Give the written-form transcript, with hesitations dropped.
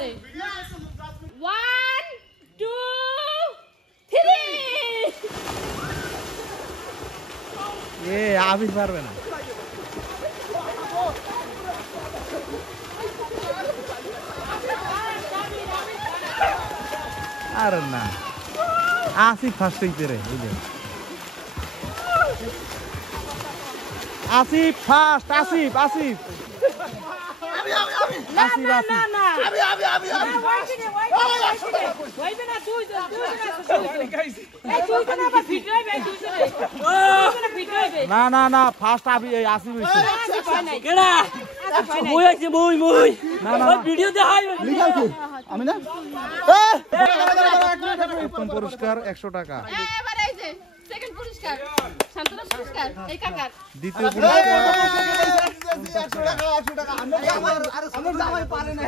পরে 1 2 3 এ আবির পারবে না আর না আসিফ ফার্স্ট হইতে রে এই যে আসিফ ফার্স্ট আসিফ আসিফ না না না না ওইবে না তুই না না না ফার্স্ট আসিফ হইছে কেডা মই আইছে মই না না ভিডিও দেখাই লিখাও কি আমি না প্রথম পুরস্কার 100 টাকা এবার এই যে সেকেন্ড পুরস্কার শান্তনা পুরস্কার এই কাকার দ্বিতীয় পুরস্কার 100 টাকা 100 টাকা আমরা জামাই পারে না